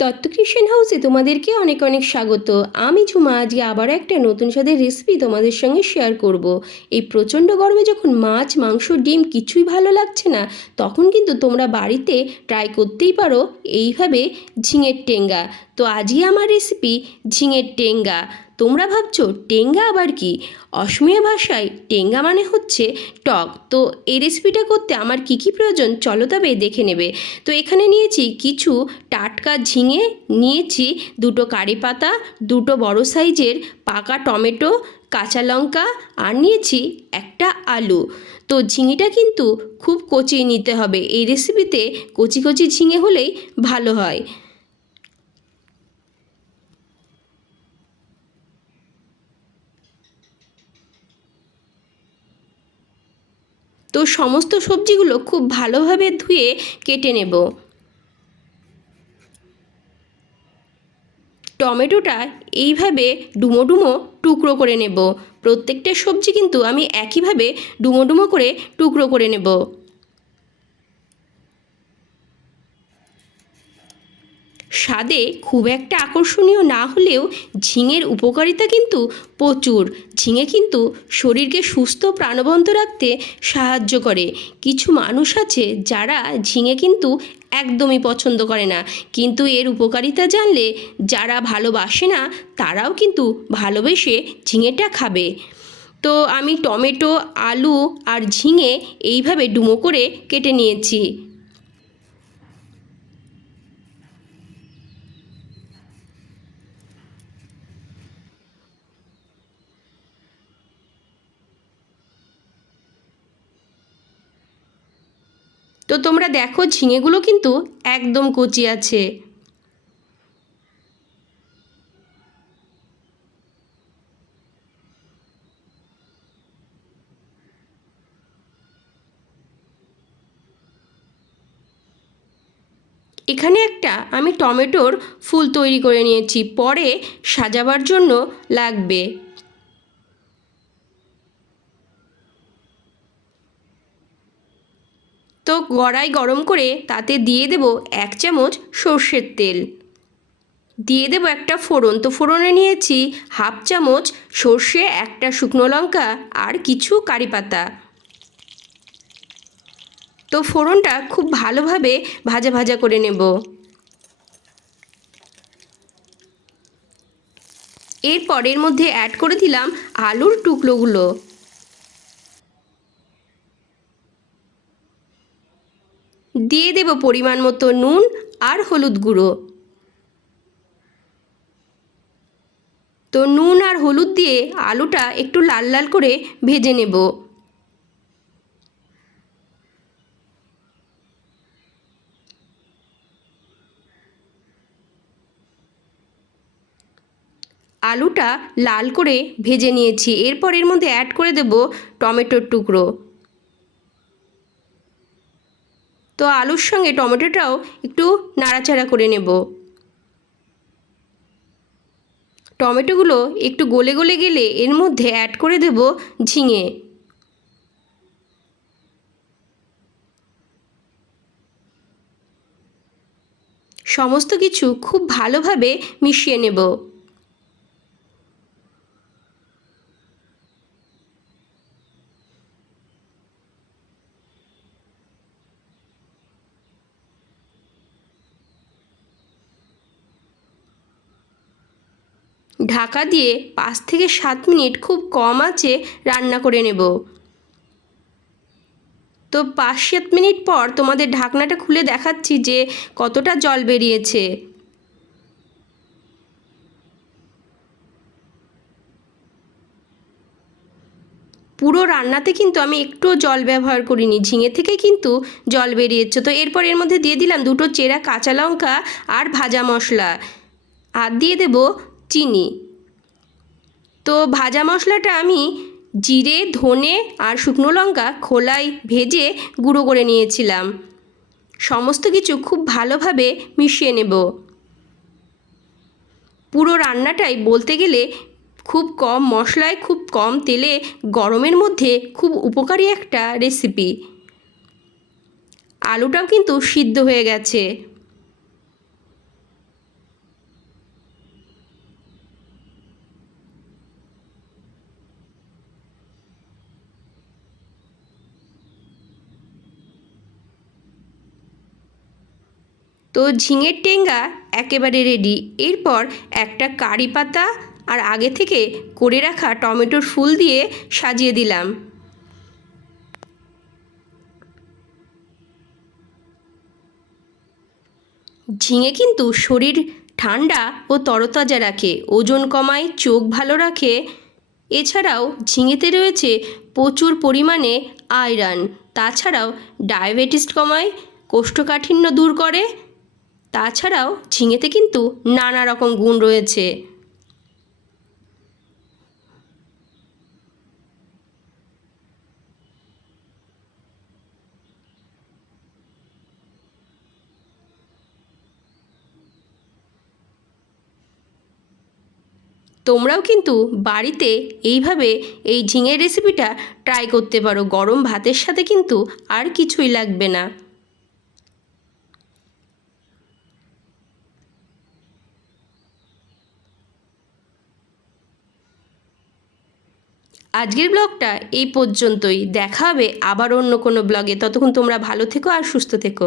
Dutta kitchen হাউসে তোমাদেরকে অনেক অনেক স্বাগত। আমি ঝুমা আজকে আবারও একটা নতুন স্বাদের রেসিপি তোমাদের সঙ্গে শেয়ার করব। এই প্রচণ্ড গরমে যখন মাছ, মাংস, ডিম কিছুই ভালো লাগছে না, তখন কিন্তু তোমরা বাড়িতে ট্রাই করতেই পারো এইভাবে ঝিঙের টেঙ্গা। তো আজকে আমার রেসিপি ঝিঙের টেঙ্গা। তোমরা ভাবছো টেঙ্গা আবার কি? অসমীয়া ভাষায় টেঙ্গা মানে হচ্ছে টক। তো এই রেসিপিটা করতে আমার কি কি প্রয়োজন চলো তবে দেখে নেবে। তো এখানে নিয়েছি কিছু টাটকা ঝিঙে, নিয়েছি দুটো কারি পাতা, দুটো বড় সাইজের পাকা টমেটো, কাঁচা লঙ্কা, আর নিয়েছি একটা আলু। তো ঝিঙেটা কিন্তু খুব কচিয়ে নিতে হবে। এই রেসিপিতে কচি কচি ঝিঙে হলেই ভালো হয়। তো সমস্ত সবজিগুলো খুব ভালোভাবে ধুয়ে কেটে নেব। টমেটোটা এইভাবে ডুমো ডুমো টুকরো করে নেব। প্রত্যেকটা সবজি কিন্তু আমি একইভাবে ডুমো ডুমো করে টুকরো করে নেব। স্বাদে খুব একটা আকর্ষণীয় না হলেও ঝিঙের উপকারিতা কিন্তু প্রচুর। ঝিঙে কিন্তু শরীরকে সুস্থ প্রাণবন্ত রাখতে সাহায্য করে। কিছু মানুষ আছে যারা ঝিঙে কিন্তু একদমই পছন্দ করে না, কিন্তু এর উপকারিতা জানলে যারা ভালোবাসে না তারাও কিন্তু ভালোবেসে ঝিঙেটা খাবে। তো আমি টমেটো, আলু আর ঝিঙে এইভাবে ডুমো করে কেটে নিয়েছি। তো তোমরা দেখো ঝিঙেগুলো কিন্তু একদম কচি আছে। এখানে একটা আমি টমেটোর ফুল তৈরি করে নিয়েছি, পরে সাজাবার জন্য লাগবে। তো কড়াই গরম করে তাতে দিয়ে দেব 1 চামচ সর্ষের তেল, দিয়ে দেব একটা ফোড়ন। তো ফোড়নে নিয়েছি 1/2 চামচ সর্ষে, একটা শুকনো লঙ্কা আর কিছু কারি পাতা। তো ফোড়নটা খুব ভালোভাবে ভাজা ভাজা করে নেব। এরপর এর মধ্যে অ্যাড করে দিলাম আলুর টুকরোগুলো। দিয়ে দেব পরিমাণ মতো নুন আর হলুদ গুঁড়ো। তো নুন আর হলুদ দিয়ে আলুটা একটু লাল লাল করে ভেজে নেব। আলুটা লাল করে ভেজে নিয়েছি। এরপর এর মধ্যে অ্যাড করে দেব টমেটোর টুকরো। তো আলুর সঙ্গে টমেটোটাও একটু নাড়াচাড়া করে নেব। টমেটোগুলো একটু গলে গলে গেলে এর মধ্যে অ্যাড করে দেব ঝিঙে। সমস্ত কিছু খুব ভালোভাবে মিশিয়ে নেব। ঢাকা দিয়ে 5 থেকে 7 মিনিট খুব কম আঁচে রান্না করে নেব। তো 5-7 মিনিট পর তোমাদের ঢাকনাটা খুলে দেখাচ্ছি যে কতটা জল বেরিয়েছে। পুরো রান্নাতে কিন্তু আমি একটুও জল ব্যবহার করিনি, ঝিঙে থেকে কিন্তু জল বেরিয়েছে। তো এরপর এর মধ্যে দিয়ে দিলাম দুটো চেরা কাঁচা লঙ্কা আর ভাজা মশলা, আর দিয়ে দেব চিনি। তো ভাজা মশলাটা আমি জিরে, ধনে আর শুকনো লঙ্কা খোলায় ভেজে গুঁড়ো করে নিয়েছিলাম। সমস্ত কিছু খুব ভালোভাবে মিশিয়ে নেব। পুরো রান্নাটাই বলতে গেলে খুব কম মশলায়, খুব কম তেলে, গরমের মধ্যে খুব উপকারী একটা রেসিপি। আলুটাও কিন্তু সিদ্ধ হয়ে গেছে। তো ঝিঙের টেঙ্গা একেবারে রেডি। এরপর একটা কারি পাতা আর আগে থেকে করে রাখা টমেটোর ফুল দিয়ে সাজিয়ে দিলাম। ঝিঙে কিন্তু শরীর ঠান্ডা ও তরতাজা রাখে, ওজন কমায়, চোখ ভালো রাখে। এছাড়াও ঝিঙেতে রয়েছে প্রচুর পরিমাণে আয়রন। তাছাড়াও ডায়াবেটিস কমায়, কোষ্ঠকাঠিন্য দূর করে। তাছাড়াও ঝিঙেতে কিন্তু নানা রকম গুণ রয়েছে। তোমরাও কিন্তু বাড়িতে এইভাবে এই ঝিঙের রেসিপিটা ট্রাই করতে পারো। গরম ভাতের সাথে কিন্তু আর কিছুই লাগবে না। আজকের ব্লগটা এই পর্যন্তই। দেখা হবে আবার অন্য কোনো ব্লগে। ততক্ষণ তোমরা ভালো থেকো আর সুস্থ থেকো।